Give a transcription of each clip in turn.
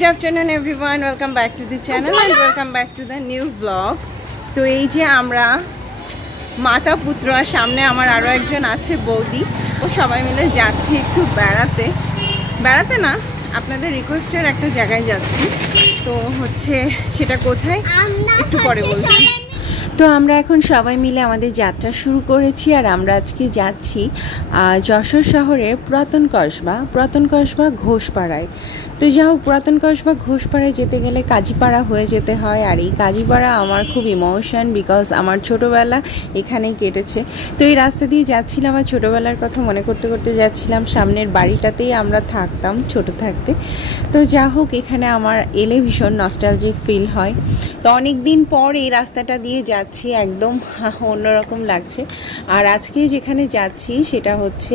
Good afternoon everyone, welcome back to the channel and welcome back to the new vlog. তো এই যে আমরা মাতা পুত্র, সামনে আমার আরো একজন আছে বৌদি, ও সবাই মিলে যাচ্ছি একটু বেড়াতে না, আপনাদের রিকোয়েস্টের একটা জায়গায় যাচ্ছি। তো হচ্ছে সেটা কোথায় একটু পরে বলছি। তো আমরা এখন সবাই মিলে আমাদের যাত্রা শুরু করেছি আর আমরা আজকে যাচ্ছি যশোর শহরের পুরাতন কসবা ঘোষপাড়ায়। তো যাই হোক, পুরাতন কসবা ঘোষপাড়ায় যেতে গেলে কাজীপাড়া হয়ে যেতে হয়, আর এই কাজীপাড়া আমার খুব ইমোশন, বিকজ আমার ছোটোবেলা এখানেই কেটেছে। তো এই রাস্তা দিয়ে যাচ্ছিলাম আর ছোটোবেলার কথা মনে করতে করতে যাচ্ছিলাম। সামনের বাড়িটাতেই আমরা থাকতাম ছোট থাকতে। তো যা হোক, এখানে আমার এলে ভীষণ নস্টালজিক ফিল হয়। তো অনেক দিন পর এই রাস্তাটা দিয়ে যাচ্ছি, একদম অন্যরকম লাগছে। আর আজকে যেখানে যাচ্ছি সেটা হচ্ছে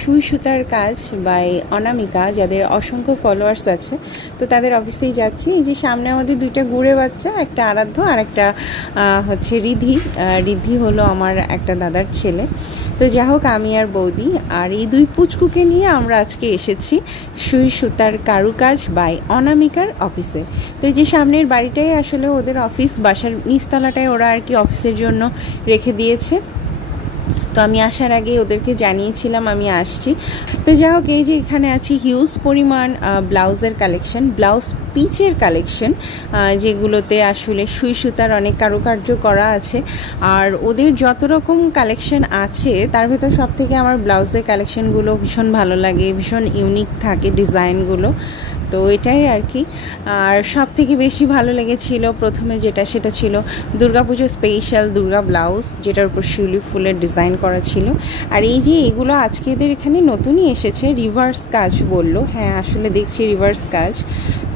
সুই সুতার কাজ বাই অনামিকা, যাদের অসংখ্য ফলোয়ার্স আছে। তো তাদের অফিসেই যাচ্ছি। এই যে সামনে আমাদের দুইটা গুড়ে বাচ্চা, একটা আরাধ্য আর একটা হচ্ছে রিদ্ধি হলো আমার একটা দাদার ছেলে। তো যাই হোক, আমি আর বৌদি আর এই দুই পুচকুকে নিয়ে আমরা আজকে এসেছি সুই সুতার কারুকাজ বাই অনামিকার অফিসে। তো এই যে সামনের বাড়িটাই আসলে ওদের অফিস, বাসার নিচতলাটায় ওরা আর কি অফিসের জন্য রেখে দিয়েছে। তো আমি আসার আগে ওদেরকে জানিয়েছিলাম আমি আসছি। তো যাই হোক, এই যে এখানে আছে হিউজ পরিমাণ ব্লাউজের কালেকশন, ব্লাউজ পিচের কালেকশন, যেগুলোতে আসলে সুই সুতার অনেক কারুকার্য করা আছে। আর ওদের যত রকম কালেকশন আছে তার ভেতর সব থেকে আমার ব্লাউজের কালেকশনগুলো ভীষণ ভালো লাগে, ভীষণ ইউনিক থাকে ডিজাইনগুলো। তো এটাই আর কি। আর সব থেকে বেশি ভালো লেগেছিল প্রথমে সেটা ছিল দুর্গাপুজো স্পেশাল দুর্গা ব্লাউজ, যেটার উপর শিউলি ফুলের ডিজাইন করা ছিল। আর এই যে এগুলো আজকে এদের এখানে নতুনই এসেছে, রিভার্স কাজ বললো। হ্যাঁ, আসলে দেখছি রিভার্স কাজ।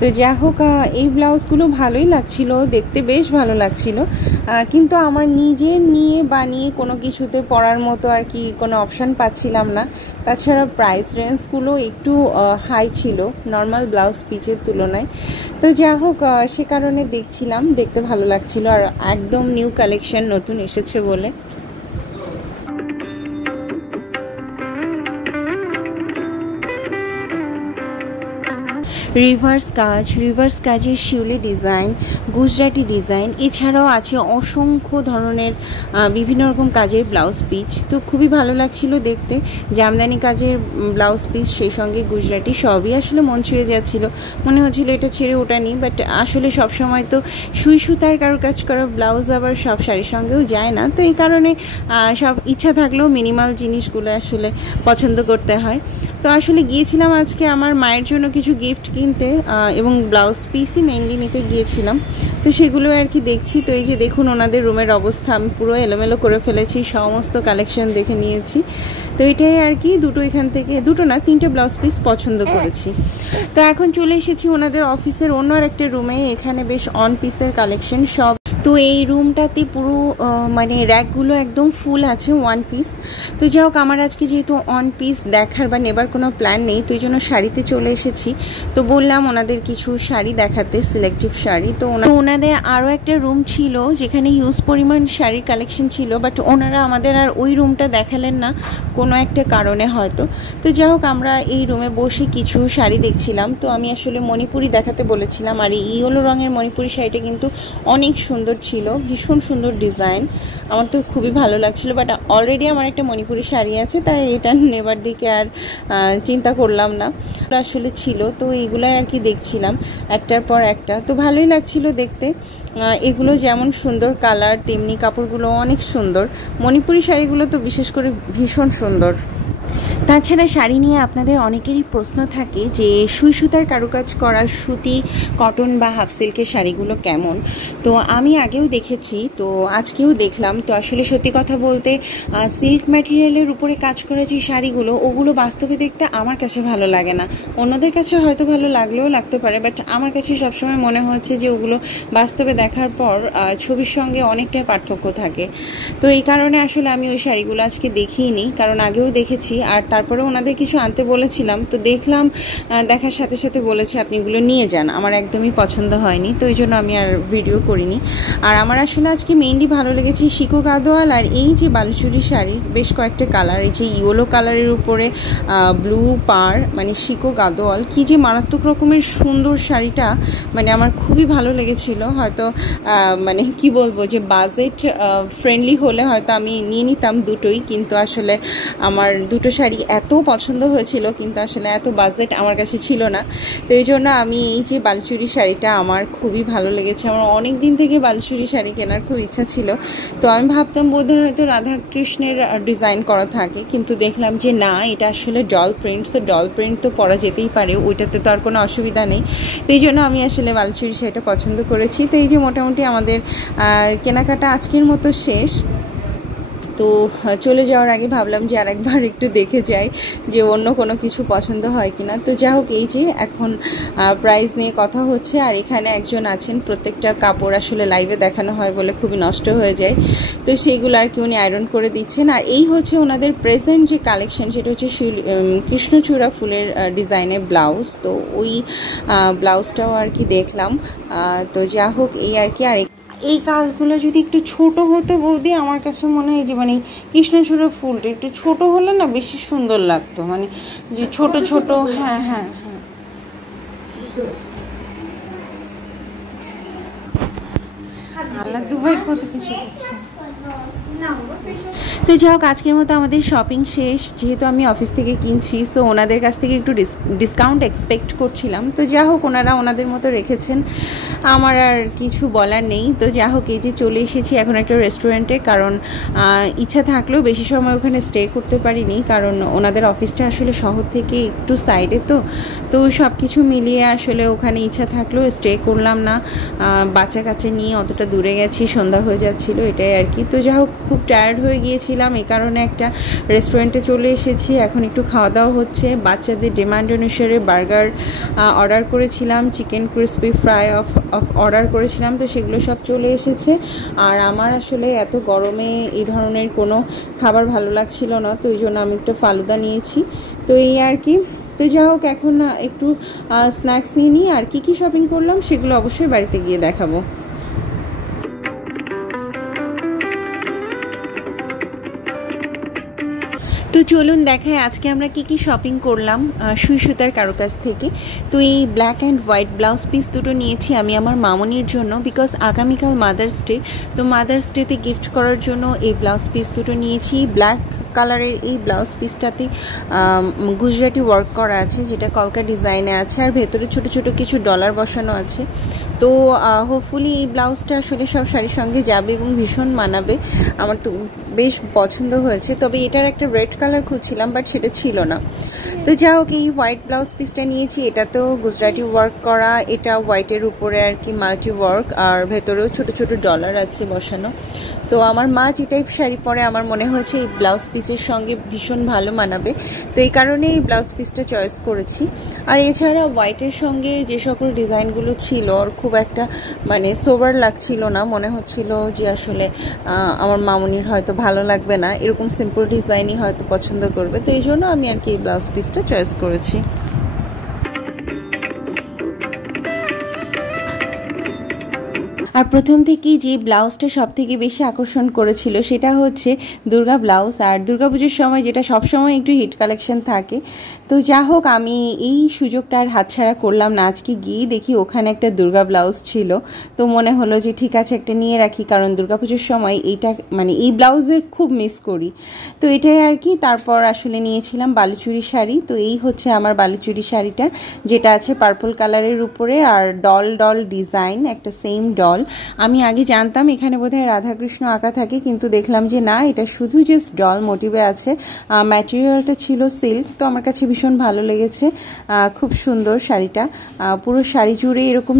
তো যা হোক, এই ব্লাউজগুলো ভালোই লাগছিল দেখতে, বেশ ভালো লাগছিল। কিন্তু আমার নিজের নিয়ে বানিয়ে কোনো কিছুতে পরার মতো আর কি কোনো অপশান পাচ্ছিলাম না। তাছাড়া প্রাইস রেঞ্জগুলো একটু হাই ছিল নর্মাল ব্লাউজ পিচের তুলনায়। তো যা হোক, সে কারণে দেখছিলাম, দেখতে ভালো লাগছিল। আর একদম নিউ কালেকশন নতুন এসেছে বলে। রিভার্স কাজের শিউলি ডিজাইন, গুজরাটি ডিজাইন, এছাড়াও আছে অসংখ্য ধরনের বিভিন্ন রকম কাজের ব্লাউজ পিস। তো খুবই ভালো লাগছিল দেখতে, জামদানি কাজের ব্লাউজ পিস, সেই সঙ্গে গুজরাটি, সবই আসলে মন ছুঁয়ে যাচ্ছিল। মনে হচ্ছিল এটা ছেড়ে ওটা নিই, বাট আসলে সবসময় তো সুই সুতার কারুকাজ করা ব্লাউজ আবার সব শাড়ির সঙ্গেও যায় না। তো এই কারণে সব ইচ্ছা থাকলেও মিনিমাল জিনিসগুলো আসলে পছন্দ করতে হয়। তো আসলে গিয়েছিলাম আজকে আমার মায়ের জন্য কিছু গিফট কিনতে, এবং ব্লাউজ পিসই মেনলি নিতে গিয়েছিলাম। তো সেগুলো আর কি দেখছি। তো এই যে দেখুন ওনাদের রুমের অবস্থা, আমি পুরো এলোমেলো করে ফেলেছি, সমস্ত কালেকশন দেখে নিয়েছি। তো এটাই আর কি, এখান থেকে তিনটে ব্লাউজ পিস পছন্দ করেছি। তো এখন চলে এসেছি ওনাদের অফিসের অন্য একটা রুমে। এখানে বেশ অন পিসের কালেকশন সব। তো এই রুমটাতে পুরো মানে র্যাকগুলো একদম ফুল আছে ওয়ান পিস। তো যাই হোক, আমার আজকে যেহেতু অন পিস দেখার বা নেবার কোনো প্ল্যান নেই, তো এই জন্য শাড়িতে চলে এসেছি। তো বললাম ওনাদের কিছু শাড়ি দেখাতে, সিলেক্টিভ শাড়ি। তো ওনাদের আরও একটা রুম ছিল যেখানে হিউজ পরিমাণ শাড়ির কালেকশন ছিল, বাট ওনারা আমাদের আর ওই রুমটা দেখালেন না কোনো একটা কারণে হয়তো। তো যাই হোক, আমরা এই রুমে বসে কিছু শাড়ি দেখছিলাম। তো আমি আসলে মণিপুরি দেখাতে বলেছিলাম, আর এই ইয়েলো রঙের মণিপুরি শাড়িটা কিন্তু অনেক সুন্দর ছিল, ভীষণ সুন্দর ডিজাইন, আমার তো খুবই ভালো লাগছিল। বাট অলরেডি আমার একটা মণিপুরি শাড়ি আছে, তাই এটা নেবার দিকে আর চিন্তা করলাম না, আসলে ছিল। তো এইগুলাই আর কি দেখছিলাম একটার পর একটা। তো ভালোই লাগছিল দেখতে। এগুলো যেমন সুন্দর কালার, তেমনি কাপড়গুলো অনেক সুন্দর। মণিপুরি শাড়িগুলো তো বিশেষ করে ভীষণ সুন্দর। তাছাড়া শাড়ি নিয়ে আপনাদের অনেকেরই প্রশ্ন থাকে যে সুই সুতার কারুকাজ করা সুতি, কটন বা হাফ সিল্কের শাড়িগুলো কেমন। তো আমি আগেও দেখেছি, তো আজকেও দেখলাম। তো আসলে সত্যি কথা বলতে সিল্ক ম্যাটেরিয়ালের উপরে কাজ করা যে শাড়িগুলো, ওগুলো বাস্তবে দেখতে আমার কাছে ভালো লাগে না। অন্যদের কাছে হয়তো ভালো লাগলেও লাগতে পারে, বাট আমার কাছে সবসময় মনে হচ্ছে যে ওগুলো বাস্তবে দেখার পর ছবির সঙ্গে অনেকটা পার্থক্য থাকে। তো এই কারণে আসলে আমি ওই শাড়িগুলো আজকে দেখিই নি, কারণ আগেও দেখেছি। আর তারপরে ওনাদের কিছু আনতে বলেছিলাম, তো দেখলাম দেখার সাথে সাথে বলেছে আপনি এগুলো নিয়ে যান। আমার একদমই পছন্দ হয়নি, তো এই জন্য আমি আর ভিডিও করিনি। আর আমার আসলে আজকে মেইনলি ভালো লেগেছে শিকো গাদোয়াল আর এই যে বালুচুরি শাড়ির বেশ কয়েকটা কালার, এই যে ইয়েলো কালারের উপরে ব্লু পার মানে শিকো গাদোয়াল, কি যে মারাত্মক রকমের সুন্দর শাড়িটা, মানে আমার খুবই ভালো লেগেছিল। হয়তো মানে কি বলবো যে বাজেট ফ্রেন্ডলি হলে হয়তো আমি নিয়ে নিতাম দুটোই, কিন্তু আসলে আমার দুটো শাড়ি এত পছন্দ হয়েছিল, কিন্তু আসলে এত বাজেট আমার কাছে ছিল না। তো এই জন্য আমি এই যে বালুচুরি শাড়িটা আমার খুবই ভালো লেগেছে। আমার অনেক দিন থেকে বালুচুরি শাড়ি কেনার খুব ইচ্ছা ছিল, তো আমি ভাবতাম বোধহয় হয়তো রাধাকৃষ্ণের ডিজাইন করা থাকে, কিন্তু দেখলাম যে না, এটা আসলে doll print. So doll print তো পরা যেতেই পারে, ওইটাতে তো আর কোনো অসুবিধা নেই। তো এই জন্য আমি আসলে বালুচুরি শাড়িটা পছন্দ করেছি। তো এই যে মোটামুটি আমাদের কেনাকাটা আজকের মতো শেষ। তো চলে যাওয়ার আগে ভাবলাম যে আরেকবার একটু দেখে যাই যে অন্য কোনো কিছু পছন্দ হয় কিনা। তো যা হোক, এই যে এখন প্রাইস নিয়ে কথা হচ্ছে, আর এখানে একজন আছেন, প্রত্যেকটা কাপড় আসলে লাইভে দেখানো হয় বলে খুবই নষ্ট হয়ে যায়, তো সেইগুলো আর কি উনি আয়রন করে দিচ্ছেন। আর এই হচ্ছে ওনাদের প্রেজেন্ট যে কালেকশন, সেটা হচ্ছে কৃষ্ণচূড়া ফুলের ডিজাইনের ব্লাউজ। তো ওই ব্লাউজটাও আর কি দেখলাম। তো যা হোক, এই আর কি। আর এই কাজগুলো যদি একটু ছোট হতো বৌদি, আমার কাছে মনে হয় যে মানে কৃষ্ণচূড়া ফুলটা একটু ছোট হলে না বেশি সুন্দর লাগতো, মানে যে ছোট ছোট। হ্যাঁ হ্যাঁ হ্যাঁ, আল্লাহ দুবাই কত কিছু করছে। তো যাই হোক, আজকের মতো আমাদের শপিং শেষ। যেহেতু আমি অফিস থেকে কিনছি, সো ওনাদের কাছ থেকে একটু ডিসকাউন্ট এক্সপেক্ট করছিলাম। তো যা হোক, ওনারা ওনাদের মতো রেখেছেন, আমার আর কিছু বলার নেই। তো যা হোক, এই যে চলে এসেছি এখন একটা রেস্টুরেন্টে, কারণ ইচ্ছা থাকলেও বেশি সময় ওখানে স্টে করতে পারিনি, কারণ ওনাদের অফিসটা আসলে শহর থেকে একটু সাইডে। তো সব কিছু মিলিয়ে আসলে ওখানে ইচ্ছা থাকলেও স্টে করলাম না। বাচ্চা কাচ্চা নিয়ে অতটা দূরে গেছি, সন্ধ্যা হয়ে যাচ্ছিলো, এটাই আর কি। তো যা হোক, খুব টায়ার্ড হয়ে গিয়েছিলাম, এই কারণে একটা রেস্টুরেন্টে চলে এসেছি। এখন একটু খাওয়া দাওয়া হচ্ছে। বাচ্চাদের ডিমান্ড অনুসারে বার্গার অর্ডার করেছিলাম, chicken crispy fry of order করেছিলাম, তো সেগুলো সব চলে এসেছে। আর আমার আসলে এত গরমে এই ধরনের কোনো খাবার ভালো লাগছিল না, তো এই জন্য আমি একটু ফালুদা নিয়েছি। তো এই আর কি। তো যা হোক, এখন একটু স্ন্যাক্স নিয়ে নিই। আর কি শপিং করলাম সেগুলো অবশ্যই বাড়িতে গিয়ে দেখাবো। তো চলুন দেখায় আজকে আমরা কি শপিং করলাম সুই সুতার কারো কাছ থেকে। তো এই black and white blouse piece দুটো নিয়েছি আমি আমার মামনির জন্য, বিকজ আগামীকাল মাদার্স ডে। তো মাদার্স ডেতে গিফট করার জন্য এই ব্লাউজ পিস দুটো নিয়েছি। ব্ল্যাক কালারের এই ব্লাউজ পিসটাতে গুজরাটি ওয়ার্ক করা আছে, যেটা কলকা ডিজাইনে আছে, আর ভেতরে ছোট ছোট কিছু ডলার বসানো আছে। তো হোপফুলি এই ব্লাউজটা আসলে সব শাড়ির সঙ্গে যাবে এবং ভীষণ মানাবে। আমার তো বেশ পছন্দ হয়েছে। তবে এটার একটা রেড কালার খুঁজছিলাম, বাট সেটা ছিল না। তো যা হোক, এই হোয়াইট ব্লাউজ পিসটা নিয়েছি। এটা তো গুজরাটি ওয়ার্ক করা, এটা হোয়াইটের উপরে আর কি মাল্টি ওয়ার্ক, আর ভেতরেও ছোট ছোট ডলার আছে বসানো। তো আমার মা যে টাইপ শাড়ি পরে, আমার মনে হয়েছে এই ব্লাউজ পিসের সঙ্গে ভীষণ ভালো মানাবে, তো এই কারণে এই ব্লাউজ পিসটা চয়েস করেছি। আর এছাড়া হোয়াইটের সঙ্গে যে সকল ডিজাইনগুলো ছিল, আর খুব একটা মানে সোবার লাগছিল না, মনে হচ্ছিল যে আসলে আমার মামুনির হয়তো ভালো লাগবে না, এরকম সিম্পল ডিজাইনই হয়তো পছন্দ করবে। তো এই জন্য আমি আর কি এই ব্লাউজ পিসটা চয়েস করেছি। আর প্রথম থেকেই যে ব্লাউজটা সব থেকে বেশি আকর্ষণ করেছিল সেটা হচ্ছে দুর্গা ব্লাউজ। আর দুর্গাপুজোর সময় যেটা সবসময় একটু হিট কালেকশন থাকে। তো যা হোক, আমি এই সুযোগটা আর হাতছাড়া করলাম না। আজকে গিয়ে দেখি ওখানে একটা দুর্গা ব্লাউজ ছিল, তো মনে হলো যে ঠিক আছে একটা নিয়ে রাখি, কারণ দুর্গাপুজোর সময় এইটা মানে এই ব্লাউজের খুব মিস করি। তো এটাই আর কি। তারপর আসলে নিয়েছিলাম বালুচুরি শাড়ি। তো এই হচ্ছে আমার বালুচুরি শাড়িটা, যেটা আছে পার্পল কালারের উপরে, আর ডল ডিজাইন, একটা সেম ডল। আমি আগে জানতাম এখানে বোধহয় রাধাকৃষ্ণ আঁকা থাকে, কিন্তু দেখলাম যে না, এটা শুধু জাস্ট ডল মোটিভে আছে। ম্যাটেরিয়ালটা ছিল সিল্ক। তো আমার কাছে ভীষণ ভালো লেগেছে, খুব সুন্দর শাড়িটা। পুরো শাড়ি জুড়ে এরকম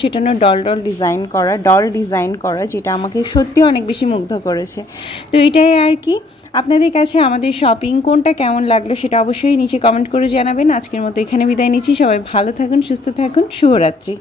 ছিটানো ডল ডিজাইন করা, যেটা আমাকে সত্যি অনেক বেশি মুগ্ধ করেছে। তো এটাই আর কি। আপনাদের কাছে আমাদের শপিং কোনটা কেমন লাগলো সেটা অবশ্যই নিচে কমেন্ট করে জানাবেন। আজকের মতো এখানে বিদায় নিচ্ছি। সবাই ভালো থাকুন, সুস্থ থাকুন, শুভরাত্রি।